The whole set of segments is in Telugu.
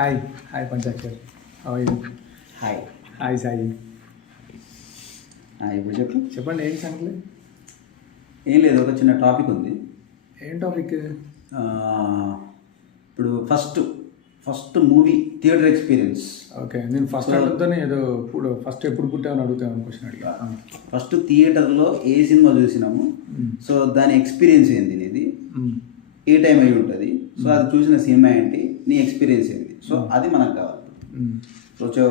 Hi hi Panchakshar hi hi hi Sai ఇప్పుడు చెప్పండి ఏంటి సంగతి. ఏం లేదు, ఒక చిన్న టాపిక్ ఉంది. ఏం టాపిక్? ఇప్పుడు first movie theatre experience. Okay, నేను ఫస్ట్ అడుగుతానే ఏదో ఇప్పుడు ఫస్ట్ ఎప్పుడు పుట్టామని అడుగుతాను క్వశ్చన్ అడిగా. ఫస్ట్ థియేటర్లో ఏ సినిమా చూసినాము, సో దాని ఎక్స్పీరియన్స్ ఏంది నీది, ఏ టైం అయి ఉంటుంది, సో అది చూసిన సినిమా ఏంటి, నీ ఎక్స్పీరియన్స్ ఏంటి, సో అది మనకు కావాలి. So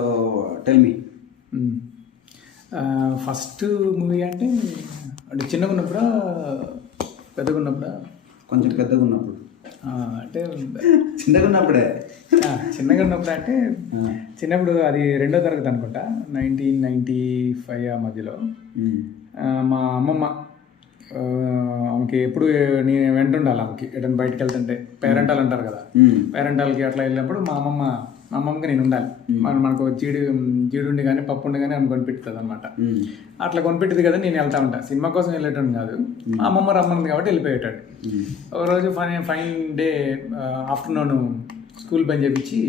tell me. First movie అంటే చిన్నగా ఉన్నప్పుడా పెద్దగా ఉన్నప్పుడా? కొంచెం పెద్దగా ఉన్నప్పుడు. అంటే చిన్నగా ఉన్నప్పుడే. చిన్నగా ఉన్నప్పుడు అంటే చిన్నప్పుడు అది 2వ తరగతి అనుకుంటా, 1995 ఆ మధ్యలో. మా అమ్మమ్మ ఆమెకి ఎప్పుడు నేను వెంటుండాలి, ఆమెకి ఎటైనా బయటకు వెళ్తుంటే పేరెంటాలు అంటారు కదా, పేరెంటాలకి అట్లా వెళ్ళినప్పుడు మా అమ్మమ్మకి నేను ఉండాలి. మనకు జీడుండి కానీ పప్పు ఉండి కానీ ఆమె కొనిపెట్టుతుంది అనమాట. అట్లా కొనిపెట్టింది కదా, నేను వెళ్తా ఉంటాను. సినిమా కోసం వెళ్ళేటోడు కాదు, మా అమ్మమ్మ రమ్మన్నది కాబట్టి వెళ్ళిపోయేటాడు. ఒక రోజు ఫైన్ డే ఆఫ్టర్నూన్ స్కూల్ పని చేపించి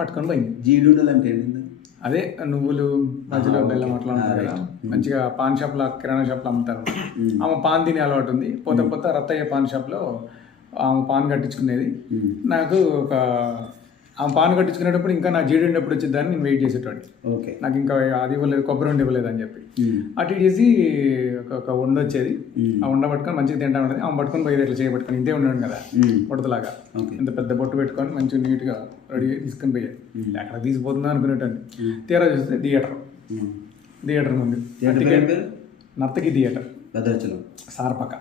పట్టుకొని పోయింది. జీడుండలు అంటే ఏంటి? అదే నువ్వులు మధ్యలో బెల్లం అట్లా ఉంటుంది కదా, మంచిగా పాన్ షాప్లో కిరాణా షాప్లో అమ్ముతారు. ఆమె పాన్ తినే అలవాటు ఉంది. పోతే రత్తయ్య పాన్ షాప్లో ఆమె పాన్ కట్టించుకునేది. నాకు ఆమె పాన్ కట్టించుకునేటప్పుడు ఇంకా నా జీడి ఉండేప్పుడు వచ్చిందని నేను వెయిట్ చేసేటోడి. ఓకే, నాకు ఇంకా అది ఇవ్వలేదు, కొబ్బరి ఉండి ఇవ్వలేదు అని చెప్పి అటు ఇటు చేసి ఒక ఉండ వచ్చేది. ఆ ఉండ పట్టుకొని మంచిగా తింటా ఉండేది. ఆమె పట్టుకొని పోయేది, ఇట్లా చేయబట్టుకొని ఇంతే ఉండడు కదా బొట్టులాగా, ఇంత పెద్ద బొట్టు పెట్టుకొని మంచిగా నీట్గా రెడీ తీసుకొని పోయేది. ఎక్కడ తీసుకుపోతుందా అనుకునేటండి. తీరా చూస్తే థియేటర్ ముందు నర్తకి థియేటర్ సారపాక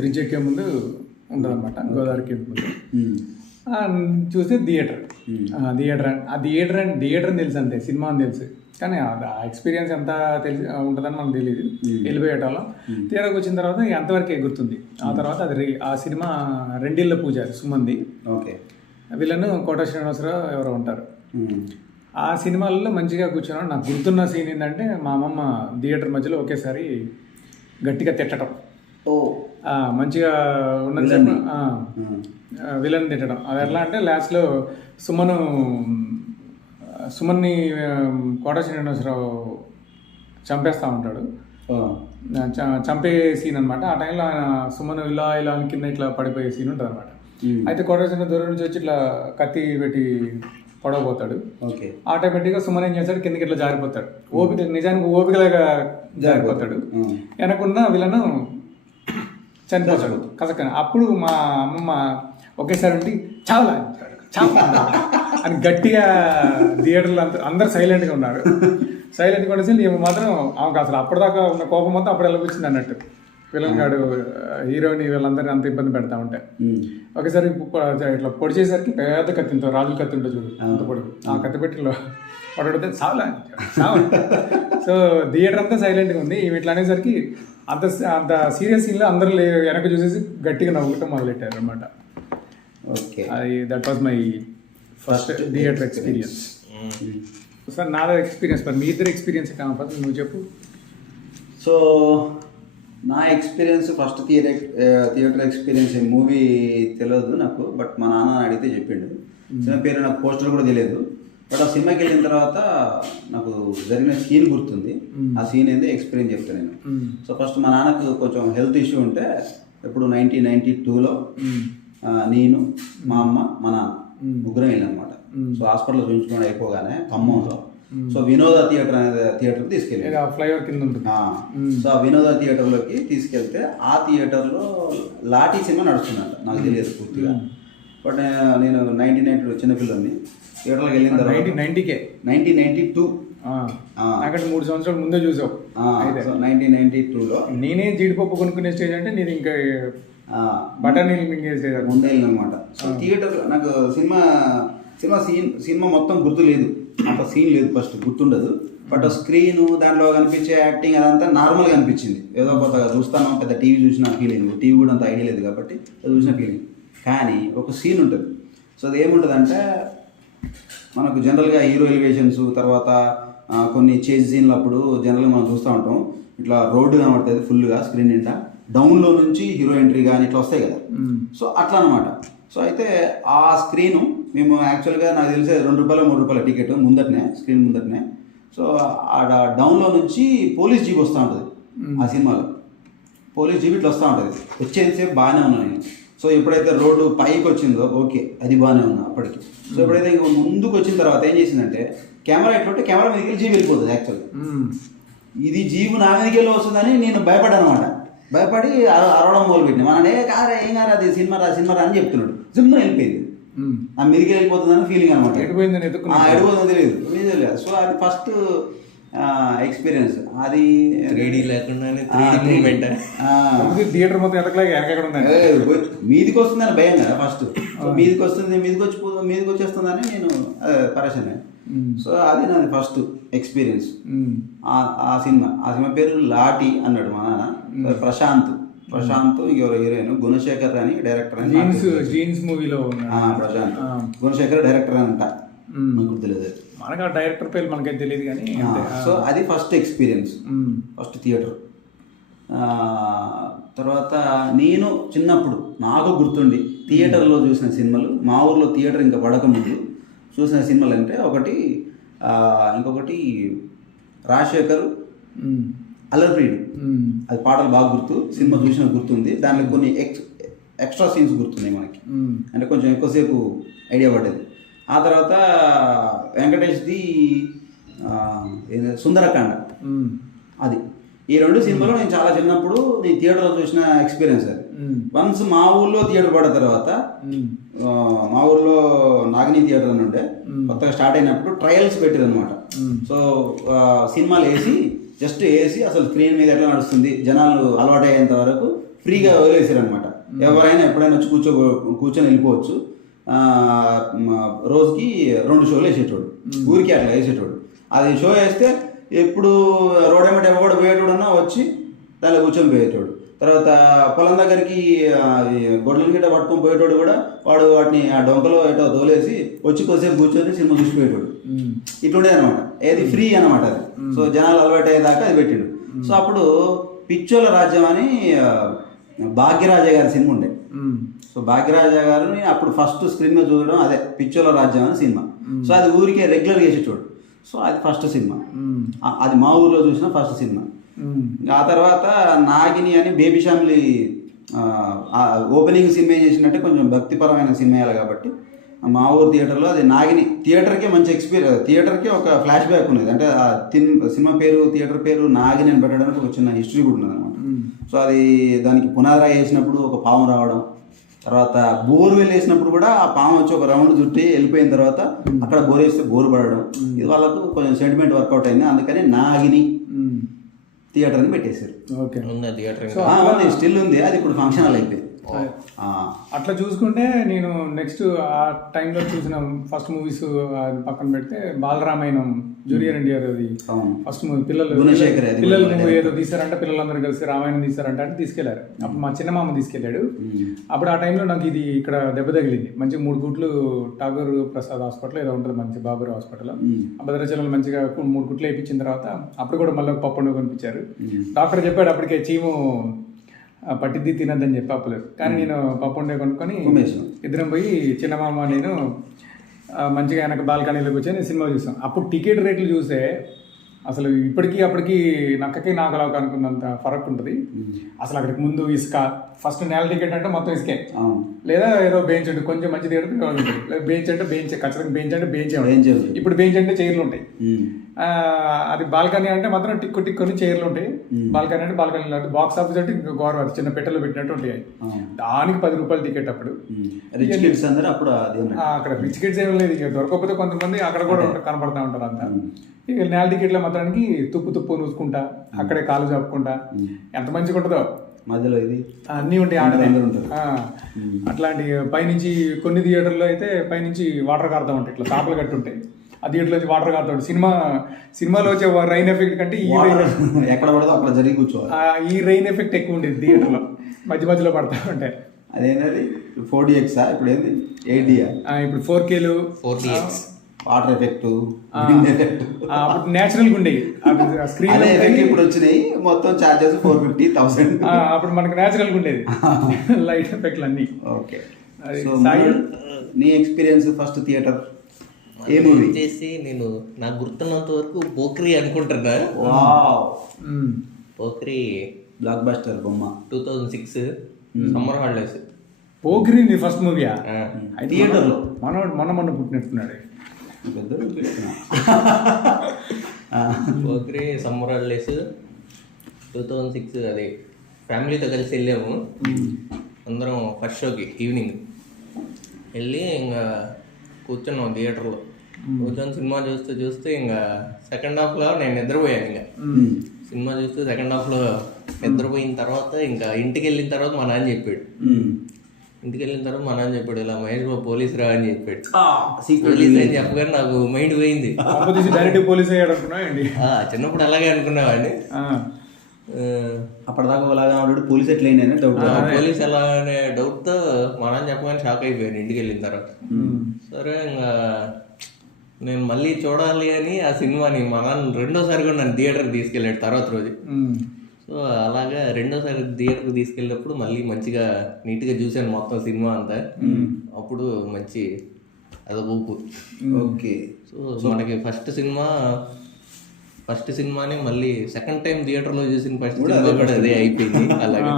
బ్రిడ్జ్ ఎక్కే ముందు ఉంటుంది అనమాట, గోదావరికి ముందు. చూస్తే థియేటర్ అని తెలుసు అంతే, సినిమా అని తెలుసు. కానీ ఆ ఎక్స్పీరియన్స్ ఎంత తెలిసి ఉంటుందని మనకు తెలియదు. వెళ్ళిపోయేటోళ్ళం. థియేటర్కి వచ్చిన తర్వాత ఎంతవరకే గుర్తుంది. ఆ తర్వాత ఆ సినిమా రెండిళ్ళ పూజారి సుమంది, వీళ్ళను కోట శ్రీనివాసరావు ఎవరో ఉంటారు. ఆ సినిమాలలో మంచిగా కూర్చున్నాడు. నాకు గుర్తున్న సీన్ ఏంటంటే మా అమ్మమ్మ థియేటర్ మధ్యలో ఒకేసారి గట్టిగా తిట్టడం, మంచిగా ఉన్నది విలన్ తిట్టడం. అది ఎట్లా అంటే లాస్ట్లో సుమన్ని కోట శ్రీనివాసరావు చంపేస్తూ ఉంటాడు. చంపే సీన్ అనమాట. ఆ టైంలో ఆయన సుమన్ ఇలా కింద ఇట్లా పడిపోయే సీన్ ఉంటుంది అనమాట. అయితే కోట శ్రీనివాసరావు దూరం నుంచి వచ్చి ఇట్లా కత్తి పెట్టి పడవబోతాడు. ఆటోమేటిక్గా సుమన్ ఏం చేస్తాడు, కిందకి ఇట్లా జారిపోతాడు. నిజానికి ఓపికలాగా జారిపోతాడు. వెనకున్న విలను చనిపోతాడు కసకని. అప్పుడు మా అమ్మమ్మ ఒకేసారి ఉండి చాలా అని గట్టిగా థియేటర్లో అందరు సైలెంట్గా ఉన్నారు. సైలెంట్గా ఉండేసి నేను మాత్రం ఆమెకు అసలు అప్పటిదాకా ఉన్న కోపం మొత్తం అప్పుడు వెళ్ళకొచ్చింది అన్నట్టు. విలన్ గాడు హీరోని వీళ్ళందరినీ అంత ఇబ్బంది పెడతా ఉంటాయి. ఒకసారి ఇట్లా పొడి చేసేసరికి పెద్ద కత్తితో రాజుల కత్తి ఉంటుంది చూడు, అంత పొడుగు, ఆ కత్తి పెట్టిలో పడితే చాలా. సో థియేటర్ అంతా సైలెంట్గా ఉంది. ఈమె ఇట్లా అనేసరికి అంత సీరియస్ సీన్లో అందరూ వెనక చూసేసి గట్టిగా నవ్వుకుంటూ మొదలెట్టారు అనమాట. Okay, that was my first theatre experience. Sir నాదే ఎక్స్పీరియన్స్, మరి మీ ఇద్దరు ఎక్స్పీరియన్స్ కాకపోతే నువ్వు చెప్పు. సో నా experience first theatre experience movie తెలియదు నాకు, బట్ మా నాన్న అడిగితే చెప్పిండు. సినిమా పేరు నాకు పోస్టర్ కూడా తెలియదు. బట్ ఆ సినిమాకి వెళ్ళిన తర్వాత నాకు జరిగిన సీన్ గుర్తుంది. ఆ సీన్ ఏంది ఎక్స్పీరియన్స్ చెప్తాను నేను. సో ఫస్ట్ మా నాన్నకు కొంచెం హెల్త్ ఇష్యూ ఉంటే, ఎప్పుడు 1992లో నేను, మా అమ్మ, మా నాన్న ముగ్గురం వెళ్ళానమాట. సో హాస్పిటల్లో చూపించుకొని అయిపోగానే ఖమ్మంలో సో వినోద థియేటర్ అనే థియేటర్కి తీసుకెళ్ళి, ఫ్లైఓవర్ కింద ఉంటుంది. సో ఆ వినోద థియేటర్లోకి తీసుకెళ్తే ఆ థియేటర్లో లాఠీ సినిమా నడుస్తుందంట. నాకు తెలియదు పూర్తిగా. బట్ నేను 1992 చిన్నపిల్లల్ని థియేటర్లోకి వెళ్ళిన తర్వాత 1992 నాకంటే 3 సంవత్సరాల ముందే చూసావు. 1992లో నేనే జీడిపప్పు కొనుక్కునే స్టేజ్ అంటే నేను ఇంకా బటర్ మింగే స్టేజ్ ముందే వెళ్ళినమాట. సో థియేటర్ నాకు సినిమా మొత్తం గుర్తు లేదు, అంత సీన్ లేదు, ఫస్ట్ గుర్తుండదు. బట్ స్క్రీన్ దాంట్లో కనిపించే యాక్టింగ్ అదంతా నార్మల్గా అనిపించింది. ఏదో కొత్తగా చూస్తాను, పెద్ద టీవీ చూసిన ఫీలింగ్, టీవీ కూడా అంత ఐడియా లేదు కాబట్టి చూసిన ఫీలింగ్. కానీ ఒక సీన్ ఉంటుంది. సో అది ఏముంటుంది అంటే, మనకు జనరల్గా హీరో ఎలివేషన్స్ తర్వాత కొన్ని చేజ్ సీన్లు అప్పుడు జనరల్గా మనం చూస్తూ ఉంటాం, ఇట్లా రోడ్డు కనబడుతుంది ఫుల్గా స్క్రీన్ నిండా, డౌన్లో నుంచి హీరో ఎంట్రీ కానీ ఇట్లా వస్తాయి కదా. సో అట్లా అనమాట. సో అయితే ఆ స్క్రీను మేము యాక్చువల్గా నాకు తెలిసే ₹2 ₹3 టికెట్ ముందటనే, స్క్రీన్ ముందటనే. సో ఆడ డౌన్లో నుంచి పోలీస్ జీప్ వస్తూ ఉంటుంది ఆ సినిమాలో. పోలీస్ జీప్ ఇట్లా వస్తూ ఉంటుంది. వచ్చేంతసేపు బాగానే ఉన్నాను నేను. సో ఎప్పుడైతే రోడ్డు పైకి వచ్చిందో ఓకే అది బాగానే ఉన్నా అప్పటికి. సో ఎప్పుడైతే ఇంక ముందుకు వచ్చిన తర్వాత ఏం చేసిందంటే కెమెరా ఎట్లుంటే కెమెరా మీదకి జీప్ వెళ్ళిపోతుంది యాక్చువల్గా. ఇది జీబు నా మీదకి వెళ్ళి వస్తుందని నేను భయపడ్డాను అనమాట. భయపడి అరవడం మొదలుపెట్టినా. మన కారా ఏం కారా అది సినిమా రా అని చెప్తున్నాడు. సినిమా వెళ్ళిపోయింది. నా మీదకి వెళ్ళిపోతుందని ఫీలింగ్ అనమాట. ఎడిపోతుందో తెలియదు. సో అది ఫస్ట్ ఎక్స్పీరియన్స్. అది థియేటర్ మొత్తం మీదికి వస్తుందని భయం కదా ఫస్ట్. మీదికి వస్తుంది, మీదికి వచ్చేస్తుందని నేను పరేషాన్ అయ్యాను. సో అది నాది ఫస్ట్ ఎక్స్పీరియన్స్. ఆ సినిమా పేరు లాటి అన్నాడు మా నాన్న. ప్రశాంత్ ఇంకెవరో హీరోయిన్ గుణశేఖర్ అని డైరెక్టర్ అని. జీన్స్ మూవీలో ప్రశాంత్ గుణశేఖర్ డైరెక్టర్ అని అంట. నాకు తెలియదు, మనకు డైరెక్టర్ పేరు మనకైతే తెలియదు కానీ. సో అది ఫస్ట్ ఎక్స్పీరియన్స్, ఫస్ట్ థియేటర్. తర్వాత నేను చిన్నప్పుడు నాకు గుర్తుండి థియేటర్లో చూసిన సినిమాలు, మా ఊర్లో థియేటర్ ఇంకా పడకముందు చూసిన సినిమాలు అంటే ఇంకొకటి రాజశేఖర్, అల్లరిప్రియుడు. అది పాటలు బాగా గుర్తు, సినిమా చూసిన గుర్తుంది. దాంట్లో కొన్ని ఎక్స్ట్రా సీన్స్ గుర్తున్నాయి మనకి, అంటే కొంచెం ఎక్కువసేపు ఐడియా పడ్డది. ఆ తర్వాత వెంకటేష్ది సుందరకాండ. అది ఈ 2 సినిమాలు నేను చాలా చిన్నప్పుడు నేను థియేటర్లో చూసిన ఎక్స్పీరియన్స్. అది వన్స్ మా ఊర్లో థియేటర్ పడిన తర్వాత, మా ఊర్లో నాగిని థియేటర్ అని ఉండే, కొత్తగా స్టార్ట్ అయినప్పుడు ట్రయల్స్ పెట్టారు అనమాట. సో సినిమాలు జస్ట్ వేసి అసలు స్క్రీన్ మీద ఎట్లా నడుస్తుంది జనాలు అలవాటు అయ్యేంత వరకు ఫ్రీగా వదిలేసారు అనమాట. ఎవరైనా ఎప్పుడైనా వచ్చి కూర్చొని వెళ్ళిపోవచ్చు. రోజుకి 2 షోలు వేసేటోడు, ఊరికి అట్లా వేసేటోడు. అది షో వేస్తే ఎప్పుడు రోడ్ ఏమంటే ఎవడు పోయేటోడన్నా వచ్చి దానిలో కూర్చొని పోయేటోడు. తర్వాత పొలం దగ్గరికి గొడ్లను గిట్ట పట్టుకొని పోయేటోడు కూడా వాడు వాటిని ఆ డొంకలో ఏటో తోలేసి వచ్చి కొద్దిసేపు కూర్చొని సినిమా చూసిపోయేటోడు. ఇట్లుండే అనమాట. ఏది ఫ్రీ అనమాట అది. సో జనాలు అలవాటు అయ్యేదాకా అది పెట్టిండు. సో అప్పుడు పిచ్చోల రాజ్యం అని భాగ్యరాజ గారి సినిమా ఉండే. సో భాగ్యరాజ గారిని అప్పుడు ఫస్ట్ స్క్రీన్ మీద చూడడం అదే పిచ్చోల రాజ్యం అని సినిమా. సో అది ఊరికే రెగ్యులర్ చేసేటోడు. సో అది ఫస్ట్ సినిమా, అది మా ఊర్లో చూసిన ఫస్ట్ సినిమా. ఆ తర్వాత నాగిని అని బేబీ ఫ్యామిలీ ఓపెనింగ్ సినిమా ఏం చేసినట్టే కొంచెం భక్తిపరమైన సినిమా వేయాలి కాబట్టి మా ఊరు థియేటర్లో అది నాగిని. థియేటర్కే మంచి ఎక్స్పీరియన్స్, థియేటర్కే ఒక ఫ్లాష్ బ్యాక్ ఉన్నది. అంటే ఆ సినిమా పేరు థియేటర్ పేరు నాగిని అని పెట్టడానికి ఒక చిన్న హిస్టరీ కూడా ఉన్నది అనమాట. సో అది దానికి పునాదిరాయి వేసినప్పుడు ఒక పాము రావడం, తర్వాత బోర్వెల్ వేసినప్పుడు కూడా ఆ పాము వచ్చి ఒక రౌండ్ చుట్టి వెళ్ళిపోయిన తర్వాత అక్కడ బోర్ వేస్తే బోర్ పడడం, ఇది వాళ్ళకు కొంచెం సెంటిమెంట్ వర్కౌట్ అయింది. అందుకని నాగిని థియేటర్ అని పెట్టేశారు. స్టిల్ ఉంది, అది ఇప్పుడు ఫంక్షన్ హాల్ అయిపోయింది. అట్లా చూసుకుంటే నేను నెక్స్ట్ ఆ టైంలో చూసిన ఫస్ట్ మూవీస్ పక్కన పెడితే బాలరామాయణం జూనియర్ ఎన్టీఆర్, అది ఫస్ట్ మూవీ. పిల్లలు మూవీ ఏదో తీసారంటే పిల్లలందరూ కలిసి రామాయణం తీసారంటే అంటే తీసుకెళ్లారు. అప్పుడు మా చిన్న మామ తీసుకెళ్లాడు. అప్పుడు ఆ టైంలో నాకు ఇది ఇక్కడ దెబ్బ తగిలింది. మంచి 3 గుట్లు ఠాగూర్ ప్రసాద్ హాస్పిటల్ ఏదో ఉంటుంది, మంచి బాబురావు హాస్పిటల్. భద్రాచలంలో మంచిగా 3 గుట్లు వేయించిన తర్వాత అప్పుడు కూడా మళ్ళీ పప్పు కనిపించారు. డాక్టర్ చెప్పాడు అప్పటికే చీము పట్టిద్ది తినద్దని చెప్పి అప్పలేదు. కానీ నేను పప్పు వండే కొనుక్కొని ఇద్దరం పోయి చిన్న మామ నేను మంచిగా వెనక బాల్కనీలో కూర్చొని సినిమా చూసాం. అప్పుడు టికెట్ రేట్లు చూస్తే అసలు ఇప్పటికీ అప్పటికి నక్కకి నాగలాగా అనుకున్నంత ఫరక్ ఉంటుంది. అసలు అక్కడికి ముందు ఇసుక, ఫస్ట్ నేల టికెట్ అంటే మొత్తం ఇసుకే, లేదా ఏదో బెంచ్ ఉంటుంది కొంచెం మంచి థియేటర్ ఉంటుంది, లేదా బెంచ్ అంటే బెంచ్, ఖచ్చితంగా బెంచ్ అంటే బెంచ్. ఇప్పుడు బెంచ్ అంటే చైర్లు ఉంటాయి. అది బాల్కనీ అంటే మాత్రం టిక్కొని చైర్లు ఉంటాయి. బాల్కనీ అంటే బాల్కనీ, బాక్స్ ఆఫీస్ అంటే ఇంకా గౌరవ చిన్న పెట్టెలో పెట్టినట్టు ఉంటాయి. దానికి ₹10 టికెట్. అప్పుడు అక్కడ రిచ్ కిడ్స్ ఏం లేదు, ఇక దొరకకపోతే కొంతమంది అక్కడ కూడా కనపడతా ఉంటారు. అంతా ఇక నేల టికెట్ల మాత్రానికి తుప్పు నూసుకుంటా అక్కడే కాలు చాపుకుంటా ఎంత మంచిగా ఉంటుందో. మధ్యలో ఇది అన్నీ ఉంటాయి, ఆడదే. అట్లాంటి పైనుంచి కొన్ని థియేటర్లో అయితే పైనుంచి వాటర్ కారుతా ఉంటాయి, ఇట్లా తాపలు కట్టి ఉంటాయి. ఆ థియేటర్లో వచ్చి వాటర్ కారుతా ఉంటాయి. సినిమాలో వచ్చే రైన్ ఎఫెక్ట్ కంటే ఎక్కడ పడదో అక్కడ జరిగి కూర్చోవాలి. ఈ రైన్ ఎఫెక్ట్ ఎక్కువ ఉండేది థియేటర్లో, మధ్యలో పడతా ఉంటాయి. అదేంటది 4DX ఇప్పుడు ఏంది 8D? ఇప్పుడు 4Kలు, 4DX వాటర్ ఎఫెక్ట్, నేచురల్ గా ఉండేవి స్క్రీన్. ఇప్పుడు వచ్చినాయి మొత్తం చార్జెస్ 450,000. అప్పుడు మనకు నేచురల్ గా ఉండేది లైట్ ఎఫెక్ట్లు అన్ని. ఓకే, నీ ఎక్స్పీరియన్స్ ఫస్ట్ థియేటర్ ఏ మూవీ? వచ్చేసి నేను నాకు గుర్తున్నంత వరకు పోక్రీ అనుకుంటున్నా. వావ్, పోక్రీ బ్లాక్ బస్టర్ బొమ్మ. 2006 సమ్మర్ హాలిడేస్. పోకిరి నీ ఫస్ట్ మూవీయా? థియేటర్లో మొన్న పుట్టినట్టున్నాడు. పెద్దలు చూస్తున్నా. పోక్రీ సమ్మర్ హాలిడేస్ 2006 అది ఫ్యామిలీతో కలిసి వెళ్ళాము అందరం ఫస్ట్ షోకి. ఈవినింగ్ వెళ్ళి ఇంకా కూర్చున్నాం థియేటర్లో. కూర్చొని సినిమా చూస్తూ ఇంకా సెకండ్ హాఫ్లో నేను నిద్రపోయాను. ఇంకా సినిమా చూస్తూ సెకండ్ హాఫ్లో నిద్రపోయిన తర్వాత ఇంకా ఇంటికి వెళ్ళిన తర్వాత మా నాన్న చెప్పాడు. ఇంటికి వెళ్ళిన తర్వాత మా నాన్న చెప్పాడు, ఇలా మహేష్ బాబు పోలీస్ రా అని చెప్పాడు. పోలీస్ అని చెప్పగానే నాకు మైండ్ పోయింది. డైరెక్ట్ పోలీస్ అయ్యాడు అనుకున్నాయండి. చిన్నప్పుడు అలాగే అనుకున్నావాడిని. అప్పటిదాకా అలాగా ఉన్నాడు, పోలీస్ ఎట్లా అయిందని డౌట్. పోలీస్ ఎలా అనే డౌట్తో మా నాన్న చెప్పగానే షాక్ అయిపోయాను ఇంటికి వెళ్ళిన తర్వాత. సరే ఇంకా నేను మళ్ళీ చూడాలి అని ఆ సినిమాని మా నాన్న రెండోసారి కూడా నన్ను థియేటర్కి తీసుకెళ్ళాడు తర్వాత రోజు. సో అలాగా రెండోసారి థియేటర్కి తీసుకెళ్ళినప్పుడు మళ్ళీ మంచిగా నీట్గా చూశాను మొత్తం సినిమా అంతా. అప్పుడు మంచి అదొక ఊపు. ఓకే. సో మనకి ఫస్ట్ సినిమాని మళ్ళీ సెకండ్ టైం థియేటర్లో చూసిన ఫస్ట్ సినిమా కూడా అదే అయిపోయింది అలాగే.